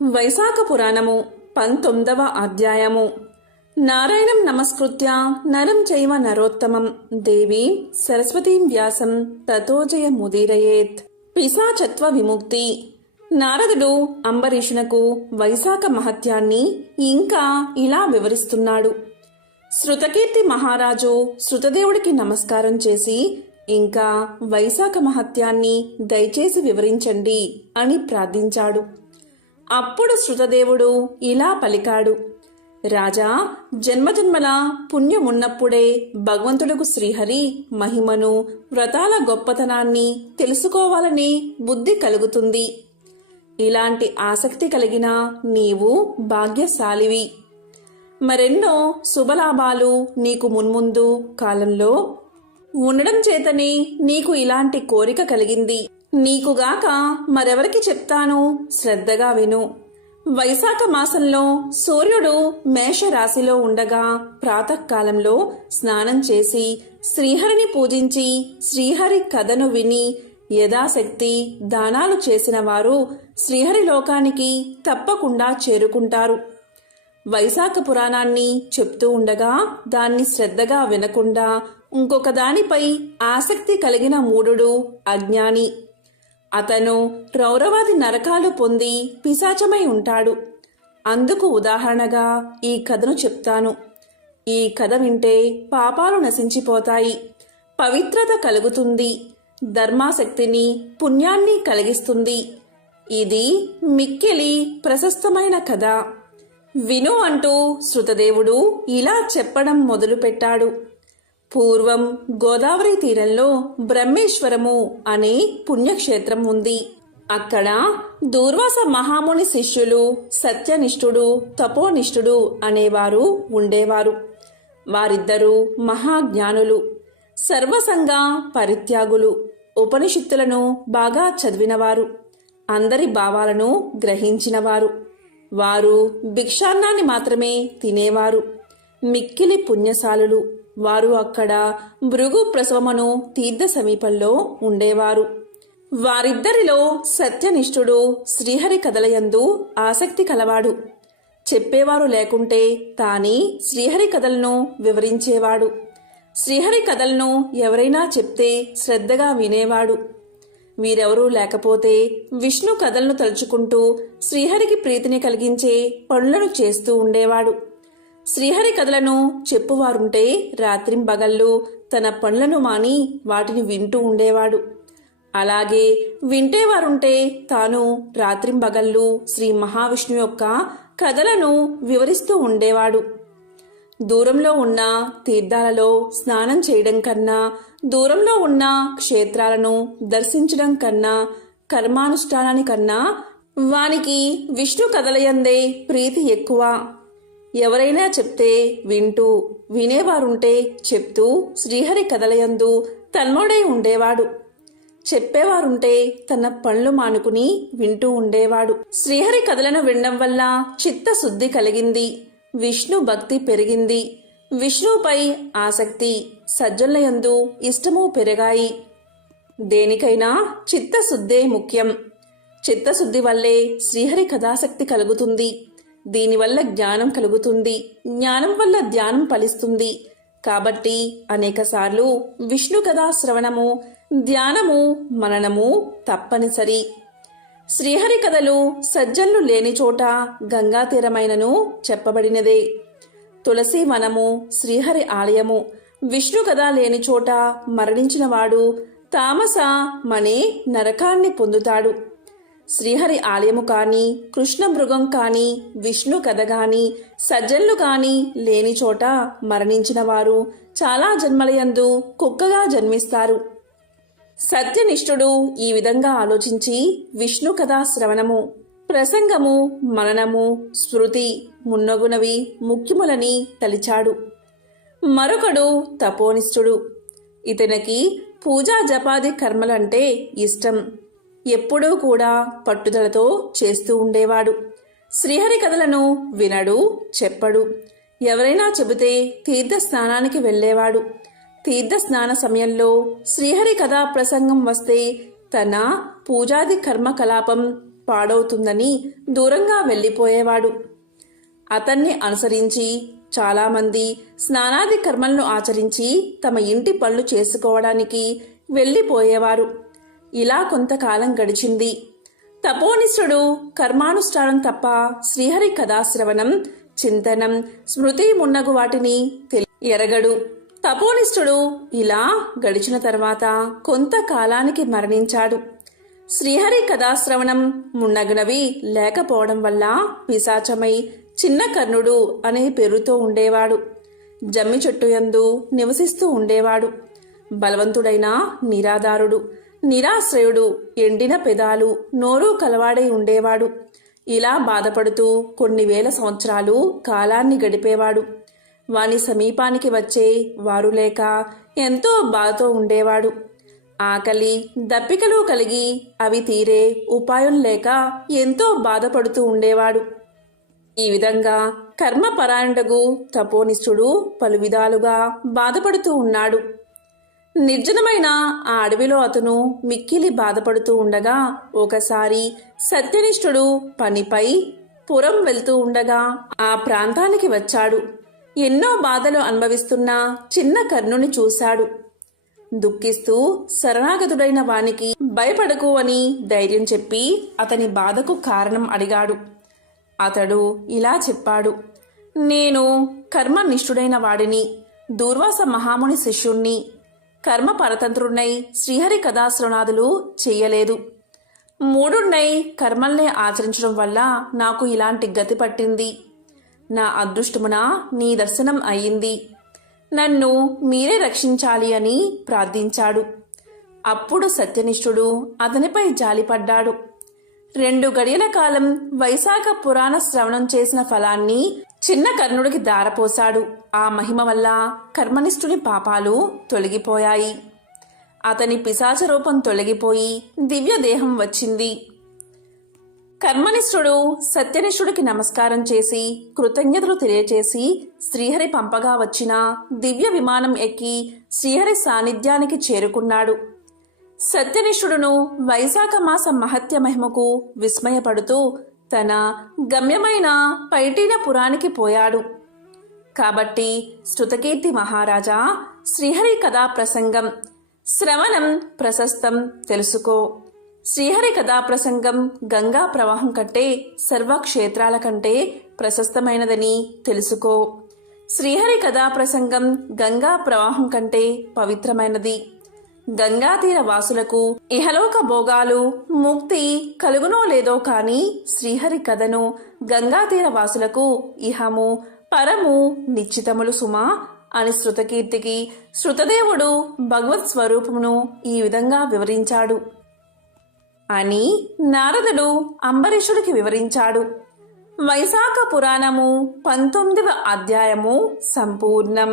వైశాఖ పురాణము 19వ అధ్యాయము. నారాయణం నమస్కృత్య నరం చైవ నరోత్తమం దేవీం సరస్వతీం వ్యాసం తతో జయముదీరయేత్. పిశాచత్వ విముక్తి. నారదుడు అంబరీషునకు వైశాఖ మహత్యాన్ని ఇంకా ఇలా వివరిస్తున్నాడు. శృతకీర్తి మహారాజు శృతదేవుడికి నమస్కారం చేసి ఇంకా వైశాఖ మహత్యాన్ని దయచేసి వివరించండి అని ప్రార్థించాడు. అప్పుడు శృతదేవుడు ఇలా పలికాడు. రాజా, జన్మజన్మల పుణ్యమున్నప్పుడే భగవంతుడుకు శ్రీహరి మహిమను, వ్రతాల గొప్పతనాన్ని తెలుసుకోవాలని బుద్ధి కలుగుతుంది. ఇలాంటి ఆసక్తి కలిగిన నీవు భాగ్యశాలివి. మరెన్నో శుభలాభాలు నీకు మున్ముందు కాలంలో ఉండడం చేతనే నీకు ఇలాంటి కోరిక కలిగింది. నీకుగాక మరెవరికి చెప్తాను, శ్రద్ధగా విను. వైశాఖ మాసంలో సూర్యుడు మేషరాశిలో ఉండగా ప్రాతకాలంలో స్నానం చేసి శ్రీహరిని పూజించి శ్రీహరి కథను విని యథాశక్తి దానాలు చేసిన వారు శ్రీహరి లోకానికి తప్పకుండా చేరుకుంటారు. వైశాఖ పురాణాన్ని చెప్తూ ఉండగా దాన్ని శ్రద్ధగా వినకుండా ఇంకొక దానిపై ఆసక్తి కలిగిన మూఢుడు అజ్ఞాని. అతను రౌరవాది నరకాలు పొంది పిశాచమై ఉంటాడు. అందుకు ఉదాహరణగా ఈ కథను చెప్తాను. ఈ కథ వింటే పాపాలు నశించిపోతాయి, పవిత్రత కలుగుతుంది, ధర్మాశక్తిని పుణ్యాన్ని కలిగిస్తుంది. ఇది మిక్కిలి ప్రశస్తమైన కథ. విను అంటూ శృతదేవుడు ఇలా చెప్పడం మొదలుపెట్టాడు. పూర్వం గోదావరి తీరంలో బ్రహ్మేశ్వరము అనే పుణ్యక్షేత్రం ఉంది. అక్కడ దూర్వాస మహాముని శిష్యులు సత్యనిష్ఠుడు, తపోనిష్ఠుడు అనేవారు ఉండేవారు. వారిద్దరూ మహాజ్ఞానులు, సర్వసంగ పరిత్యాగులు, ఉపనిషత్తులను బాగా చదివినవారు, అందరి భావాలను గ్రహించినవారు. వారు భిక్షాన్నాన్ని మాత్రమే తినేవారు, మిక్కిలి పుణ్యశాలులు. వారు అక్కడ భృగు ప్రసవమును తీర్థ సమీపంలో ఉండేవారు. వారిద్దరిలో సత్యనిష్ఠుడు శ్రీహరి కథలయందు ఆసక్తి కలవాడు. చెప్పేవారు లేకుంటే తానే శ్రీహరి కథలను వివరించేవాడు. శ్రీహరి కథలను ఎవరైనా చెప్తే శ్రద్ధగా వినేవాడు. వీరెవరూ లేకపోతే విష్ణు కథలను తలుచుకుంటూ శ్రీహరికి ప్రీతిని కలిగించే పనులను చేస్తూ ఉండేవాడు. శ్రీహరి కథలను చెప్పువారుంటే రాత్రింబగళ్ళు తన పనులను మాని వాటిని వింటూ ఉండేవాడు. అలాగే వింటేవారుంటే తాను రాత్రింబగళ్ళు శ్రీ మహావిష్ణు యొక్క కథలను వివరిస్తూ ఉండేవాడు. దూరంలో ఉన్న తీర్థాలలో స్నానం చేయడం కన్నా, దూరంలో ఉన్న క్షేత్రాలను దర్శించడం కన్నా, కర్మానుష్ఠానానికన్నా వానికి విష్ణు కథలయందే ప్రీతి ఎక్కువ. ఎవరైనా చెప్తే వింటూ, వినేవారుంటే చెప్తూ శ్రీహరి కథలయందు తన్మోడై ఉండేవాడు. చెప్పేవారుంటే తన పనులు మానుకుని వింటూ ఉండేవాడు. శ్రీహరి కథలను వినడం వల్ల చిత్తశుద్ధి కలిగింది, విష్ణు భక్తి పెరిగింది, విష్ణువుపై ఆసక్తి, సజ్జనులయందు ఇష్టము పెరిగాయి. దేనికైనా చిత్తశుద్ధే ముఖ్యం. చిత్తశుద్ధి వల్లే శ్రీహరి కథాసక్తి కలుగుతుంది. దీనివల్ల జ్ఞానం కలుగుతుంది, జ్ఞానం వల్ల ధ్యానం ఫలిస్తుంది. కాబట్టి అనేకసార్లు విష్ణు కథా శ్రవణము, ధ్యానము, మననము తప్పనిసరి. శ్రీహరి కథలు సజ్జనులు లేని చోట గంగా తీరమైనను చెప్పబడినదే. తులసి వనము శ్రీహరి ఆలయము. విష్ణు కథ లేని చోట మరణించినవాడు తామస మనే నరకాన్ని పొందుతాడు. శ్రీహరి ఆలయము కాని, కృష్ణ మృగం కాని, విష్ణు కథ గాని, సజ్జనులు కాని లేని చోట మరణించిన వారు చాలా జన్మలయందు కుక్కగా జన్మిస్తారు. సత్యనిష్ఠుడు ఈ విధంగా ఆలోచించి విష్ణు కథా శ్రవణము, ప్రసంగము, మననము, స్మృతి మున్నగునవి ముఖ్యములని తలిచాడు. మరొకడు తపోనిష్ఠుడు. ఇతనికి పూజా జపాది కర్మలంటే ఇష్టం. ఎప్పుడూ కూడా పట్టుదలతో చేస్తూ ఉండేవాడు. శ్రీహరి కథలను వినడు, చెప్పడు. ఎవరైనా చెబితే తీర్థ స్నానానికి వెళ్లేవాడు. తీర్థ స్నాన సమయంలో శ్రీహరి కథా ప్రసంగం వస్తే తన పూజాది కర్మకలాపం పాడవుతుందని దూరంగా వెళ్ళిపోయేవాడు. అతన్ని అనుసరించి చాలామంది స్నానాది కర్మలను ఆచరించి తమ ఇంటి పనులు చేసుకోవడానికి వెళ్ళిపోయేవారు. ఇలా కొంతకాలం గడిచింది. తపోనిష్ఠుడు కర్మానుష్ఠానం తప్ప శ్రీహరి కథాశ్రవణం, చింతనం, స్మృతి మున్నగు వాటిని ఎరగడు. తపోనిష్ఠుడు ఇలా గడిచిన తర్వాత కొంతకాలానికి మరణించాడు. శ్రీహరి కథాశ్రవణం మున్నగునవి లేకపోవడం వల్ల పిశాచమై చిన్న కర్ణుడు అనే పేరుతో ఉండేవాడు. జమ్మి చెట్టు యందు నివసిస్తూ ఉండేవాడు. బలవంతుడైన నిరాధారుడు, నిరాశ్రయుడు, ఎండిన పెదాలు, నోరు కలవాడై ఉండేవాడు. ఇలా బాధపడుతూ కొన్ని వేల సంవత్సరాలు కాలాన్ని గడిపేవాడు. వాని సమీపానికి వచ్చే వారు లేక ఎంతో బాధతో ఉండేవాడు. ఆకలి దప్పికలు కలిగి అవి తీరే ఉపాయం లేక ఎంతో బాధపడుతూ ఉండేవాడు. ఈ విధంగా కర్మపరాయణుడగు తపోనిష్ఠుడు పలు విధాలుగా బాధపడుతూ ఉన్నాడు. నిర్జనమైన ఆ అడవిలో అతను మిక్కిలి బాధపడుతూ ఉండగా ఒకసారి సత్యనిష్ఠుడు పనిపై పురం వెళ్తూ ఉండగా ఆ ప్రాంతానికి వచ్చాడు. ఎన్నో బాధలు అనుభవిస్తున్న చిన్న కర్ణుని చూశాడు. దుఃఖిస్తూ శరణాగతుడైన వానికి భయపడకు అని ధైర్యం చెప్పి అతని బాధకు కారణం అడిగాడు. అతడు ఇలా చెప్పాడు: నేను కర్మనిష్ఠుడైన వాడిని, దూర్వాస మహాముని శిష్యుణ్ణి. కర్మ పరతంత్రుణ్ణై శ్రీహరి కథాశ్రవణాదులు చెయ్యలేదు. మూఢుణ్ణై కర్మల్నే ఆచరించడం వల్ల నాకు ఇలాంటి గతి పట్టింది. నా అదృష్టమున నీ దర్శనం అయ్యింది. నన్ను మీరే రక్షించాలి అని ప్రార్థించాడు. అప్పుడు సత్యనిష్ఠుడు అతనిపై జాలిపడ్డాడు. 2 గడియల కాలం వైశాఖ పురాణ శ్రవణం చేసిన ఫలాన్ని చిన్న కర్ణుడికి దారపోశాడు. ఆ మహిమ వల్ల కర్మనిష్ఠుని పాపాలు తొలగిపోయాయి. అతని పిశాచ రూపం తొలగిపోయి దివ్య దేహం వచ్చింది. కర్మనిష్ఠుడు సత్యనిష్ఠుడికి నమస్కారం చేసి కృతజ్ఞతలు తెలియచేసి శ్రీహరి పంపగా వచ్చిన దివ్య విమానం ఎక్కి శ్రీహరి సాన్నిధ్యానికి చేరుకున్నాడు. సత్యనిష్ఠుడును వైశాఖ మాస మహత్య మహిమకు విస్మయపడుతూ తన గమ్యమైన పైటీన పురానికి పోయాడు. కాబట్టి శృతకీర్తి మహారాజా, శ్రీహరి కథా ప్రసంగం శ్రవణం ప్రశస్తం తెలుసుకో. శ్రీహరి కథా ప్రసంగం గంగా ప్రవాహం కంటే సర్వక్షేత్రాల కంటే ప్రశస్తమైనదని తెలుసుకో. శ్రీహరి కథా ప్రసంగం గంగా ప్రవాహం కంటే పవిత్రమైనది. గంగాతీర వాసులకు ఇహలోక భోగాలు ముక్తి కలుగునో లేదో కాని శ్రీహరి కథను గంగాతీర వాసులకు ఇహము పరము నిశ్చితములు సుమా అని శృతకీర్తికి శృతదేవుడు భగవత్ స్వరూపమును ఈ విధంగా వివరించాడు అని నారదుడు అంబరీషుడికి వివరించాడు. వైశాఖ పురాణము 19వ అధ్యాయము సంపూర్ణం.